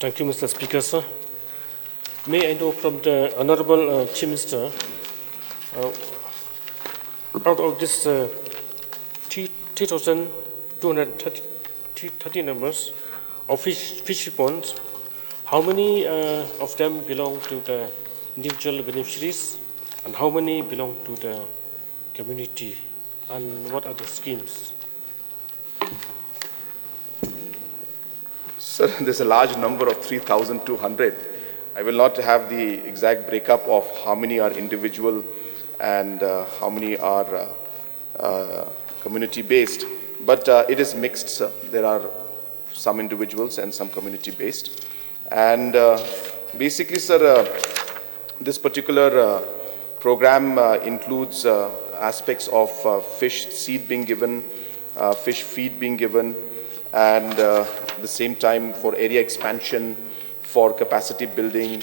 Thank you, Mr. Speaker, sir. May I know from the Honorable Chief Minister, out of this 3,230 numbers of fishery ponds, how many of them belong to the individual beneficiaries and how many belong to the community, and what are the schemes? Sir, there's a large number of 3,200. I will not have the exact breakup of how many are individual and how many are community-based, but it is mixed, sir. There are some individuals and some community-based. And basically, sir, this particular program includes aspects of fish seed being given, fish feed being given, and at the same time for area expansion, for capacity building,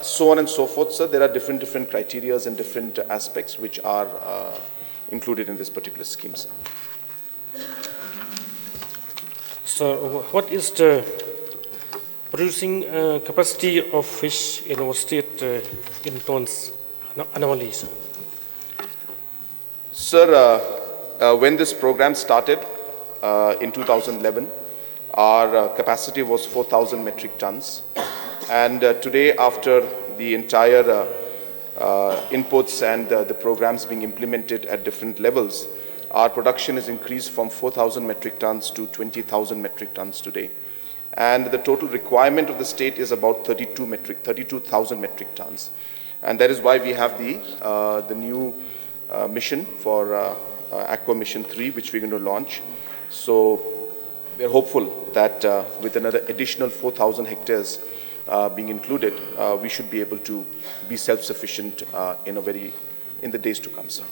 so on and so forth. So there are different criteria and different aspects which are included in this particular scheme, sir. So what is the producing capacity of fish in our state in tons annually, sir? Sir, when this program started in 2011, our capacity was 4,000 metric tons. And today, after the entire inputs and the programs being implemented at different levels, our production has increased from 4,000 metric tons to 20,000 metric tons today. And the total requirement of the state is about 32,000 metric tons. And that is why we have the new mission for Aqua Mission 3, which we're going to launch. So we're hopeful that with another additional 4,000 hectares being included, we should be able to be self-sufficient in the days to come, sir.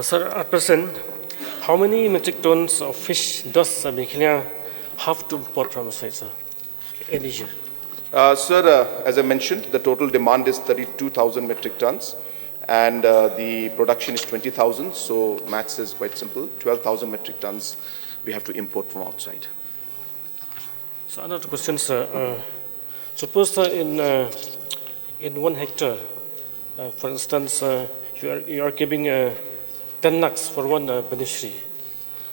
Sir, at present, how many metric tons of fish does Meghalaya have to import from outside, sir, in Asia? Sir, as I mentioned, the total demand is 32,000 metric tons, and the production is 20,000. So maths is quite simple. 12,000 metric tons we have to import from outside. So another question, sir. Suppose, sir, in 1 hectare, for instance, you are giving 10 lakhs for one beneficiary.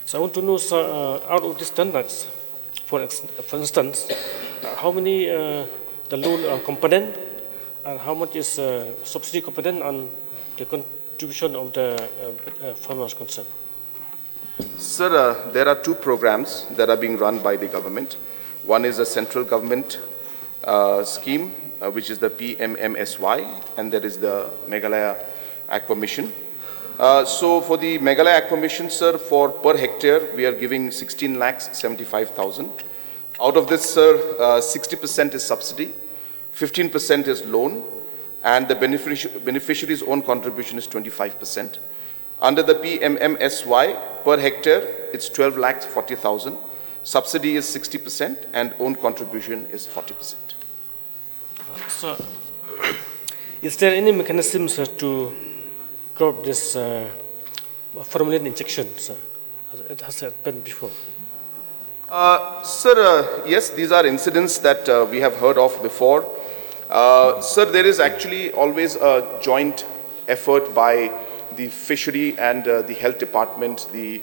So I want to know, sir, out of these 10 lakhs, for instance, how many the loan component and how much is subsidy component and the contribution of the farmers concerned? Sir, there are two programs that are being run by the government. One is a central government scheme, which is the PMMSY, and there is the Meghalaya Aqua Mission. So for the Meghalaya Aqua Mission, sir, for per hectare, we are giving 16,75,000. Out of this, sir, 60% is subsidy, 15% is loan, and the beneficiary's own contribution is 25%. Under the PMMSY, per hectare, it's 12,40,000. Subsidy is 60%, and own contribution is 40%. So, is there any mechanism, sir, to curb this formalin injection, sir? It has happened before. Sir, yes, these are incidents that we have heard of before. Sir, there is actually always a joint effort by the fishery and the health department, the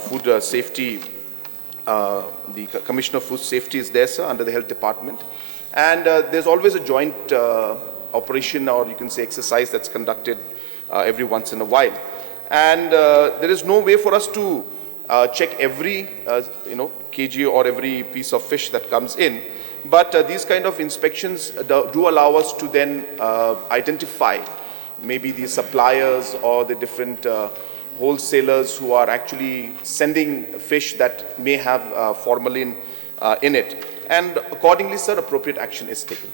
food safety, the Commissioner of Food Safety is there, sir, under the health department. And there's always a joint operation, or you can say exercise, that's conducted every once in a while. And there is no way for us to check every kg or every piece of fish that comes in. But these kind of inspections do allow us to then identify maybe the suppliers or the different wholesalers who are actually sending fish that may have formalin in it. And accordingly, sir, appropriate action is taken.